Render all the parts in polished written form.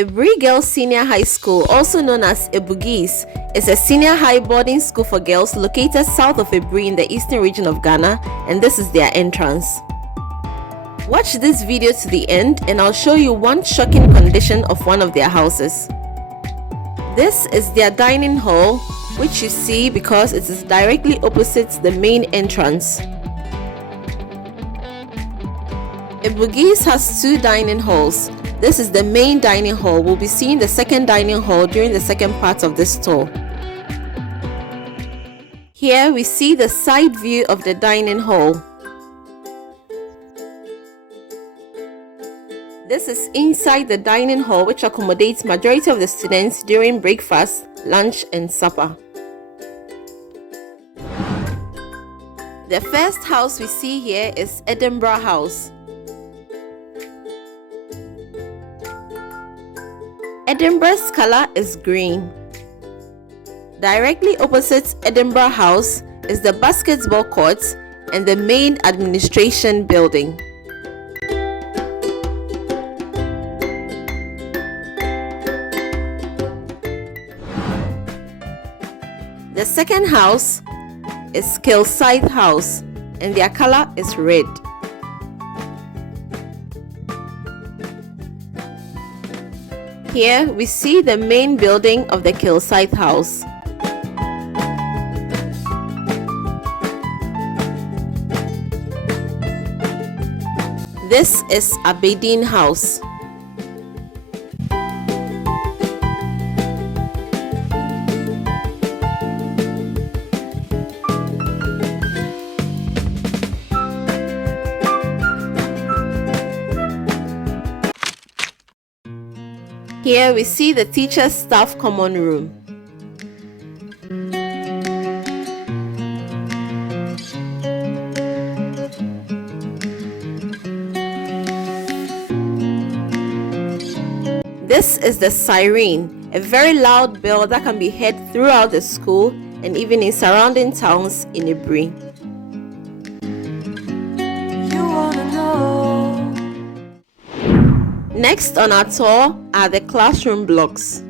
Aburi Girls Senior High School, also known as Abugiss, is a senior high boarding school for girls located south of Aburi in the eastern region of Ghana, and this is their entrance. Watch this video to the end and I'll show you one shocking condition of one of their houses. This is their dining hall, which you see because it is directly opposite the main entrance. Abugiss has two dining halls. This is the main dining hall. We'll be seeing the second dining hall during the second part of this tour. Here we see the side view of the dining hall. This is inside the dining hall, which accommodates majority of the students during breakfast, lunch and supper. The first house we see here is Edinburgh House. Edinburgh's color is green. Directly opposite Edinburgh House is the basketball court and the main administration building. The second house is Kilsyth House and their color is red. Here we see the main building of the Kilsyth House. This is Aberdeen House. Here we see the teacher's staff common room. This is the Siren, a very loud bell that can be heard throughout the school and even in surrounding towns in Aburi. Next on our tour are the classroom blocks.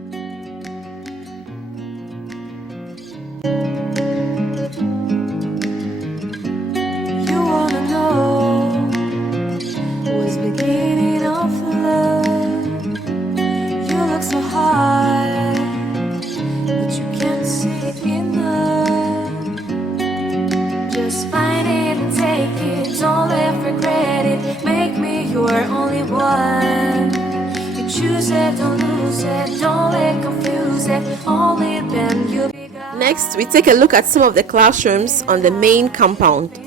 You wanna know what's beginning of love. You look so hard, but you can't see enough. Just find it and take it, don't let regret it. Make me your only one. Choose it, don't lose it, don't let confuse it. Only then you'll be gone. Next, we take a look at some of the classrooms on the main compound.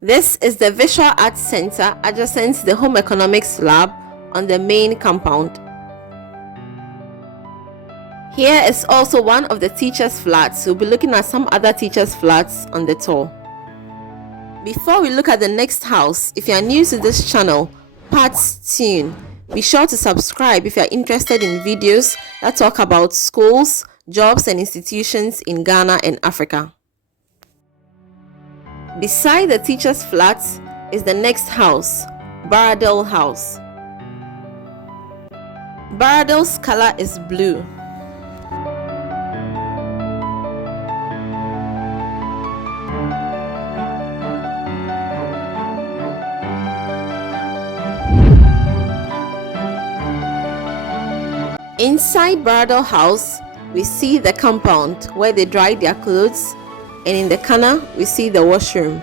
This is the Visual Arts Center adjacent to the Home Economics Lab on the main compound. Here is also one of the teachers' flats. We'll be looking at some other teachers' flats on the tour. Before we look at the next house, if you are new to this channel, Parts Tune, be sure to subscribe if you are interested in videos that talk about schools, jobs and institutions in Ghana and Africa. Beside the teacher's flat is the next house, Barradale House. Barradale's color is blue. Inside Barradale House, we see the compound where they dry their clothes, and in the corner we see the washroom.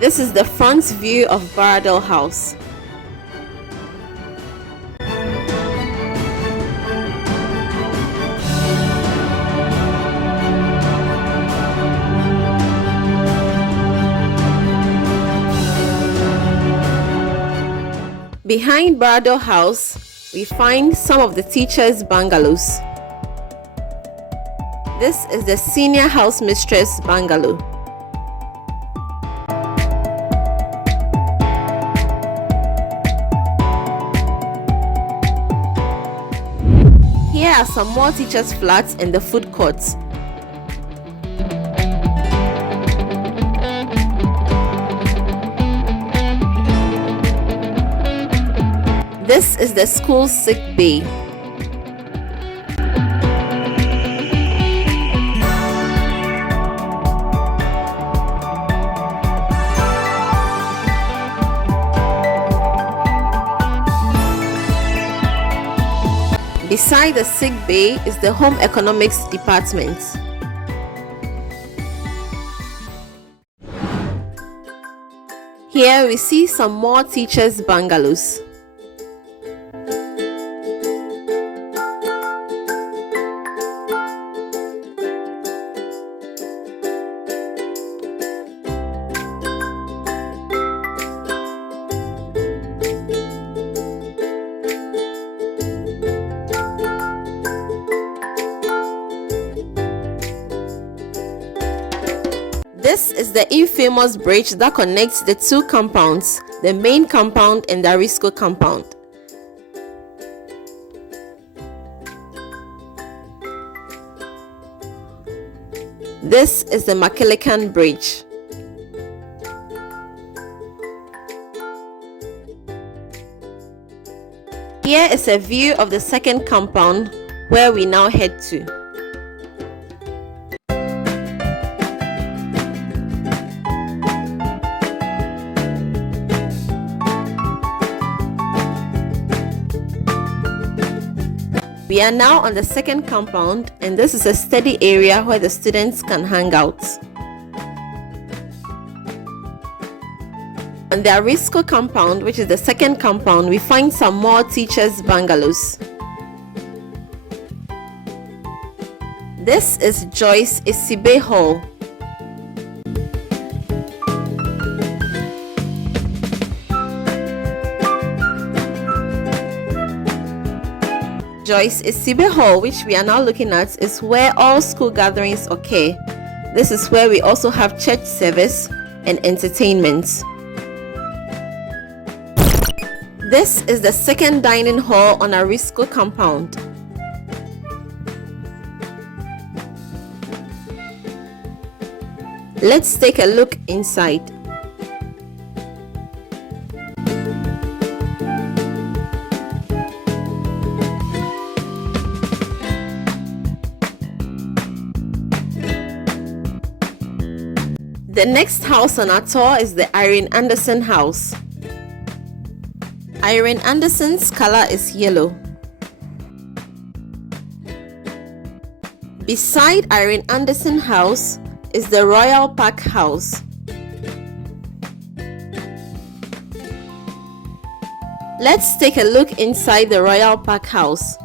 This is the front view of Barradale House. Behind Barradale House, we find some of the teachers' bungalows. This is the senior house mistress bungalow. Here are some more teachers' flats in the food court. This is the school sick bay. Beside the sick bay is the home economics department. Here we see some more teachers' bungalows. This is the infamous bridge that connects the two compounds, the main compound and the Arisco compound. This is the McKILICAN Bridge. Here is a view of the second compound where we now head to. We are now on the second compound, and this is a study area where the students can hang out. On the Arisco compound, which is the second compound, we find some more teachers' bungalows. This is Joyce Asibey Hall. Joyce Asibey Hall, which we are now looking at, is where all school gatherings occur. This is where we also have church service and entertainment. This is the second dining hall on Arisco compound. Let's take a look inside. The next house on our tour is the Irene Anderson house. Irene Anderson's color is yellow. Beside Irene Anderson house is the Royal Park house. Let's take a look inside the Royal Park house.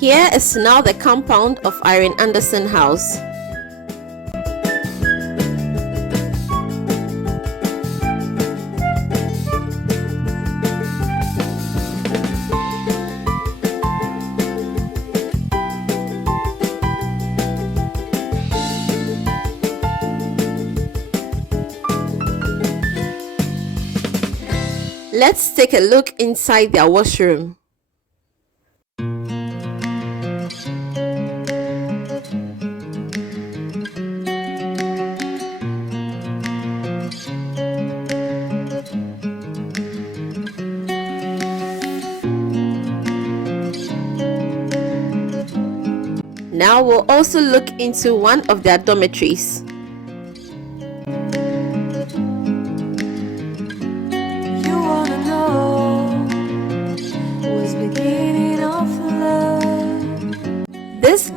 Here is now the compound of Irene Anderson House. Let's take a look inside their washroom. Now we'll also look into one of their dormitories.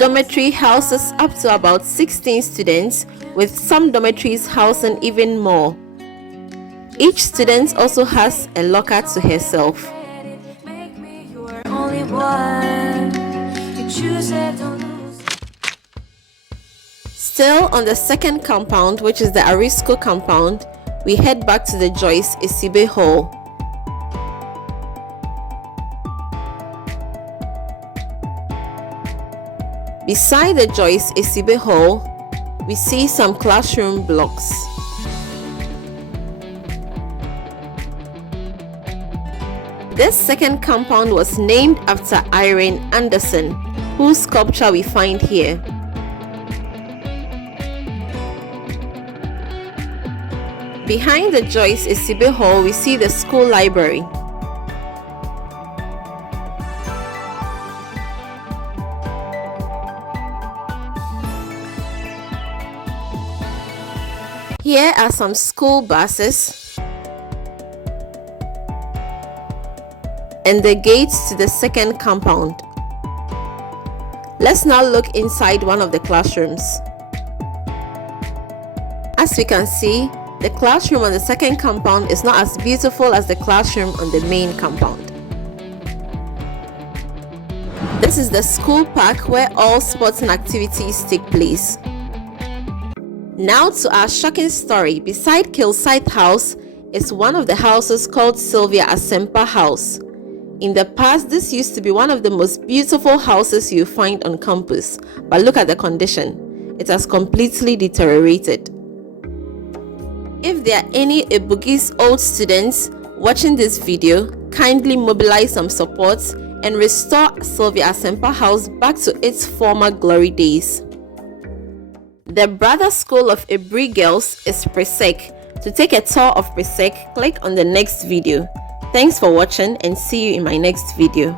dormitory houses up to about 16 students, with some dormitories housing even more. Each student also has a locker to herself. Still on the second compound, which is the Arisco compound, we head back to the Joyce Asibey Hall. Beside the Joyce Asibey Hall, we see some classroom blocks. This second compound was named after Irene Anderson, whose sculpture we find here. Behind the Joyce Asibey Hall, we see the school library. Here are some school buses and the gates to the second compound. Let's now look inside one of the classrooms. As we can see, the classroom on the second compound is not as beautiful as the classroom on the main compound. This is the school park where all sports and activities take place. Now to our shocking story. Beside Kilsyth House is one of the houses called Sylvia Asempa House. In the past, this used to be one of the most beautiful houses you find on campus, but look at the condition. It has completely deteriorated. If there are any Abugiss old students watching this video, kindly mobilize some support and restore Sylvia Asempa House back to its former glory days. The brother school of Aburi girls is Presec. To take a tour of Presec, click on the next video. Thanks for watching and see you in my next video.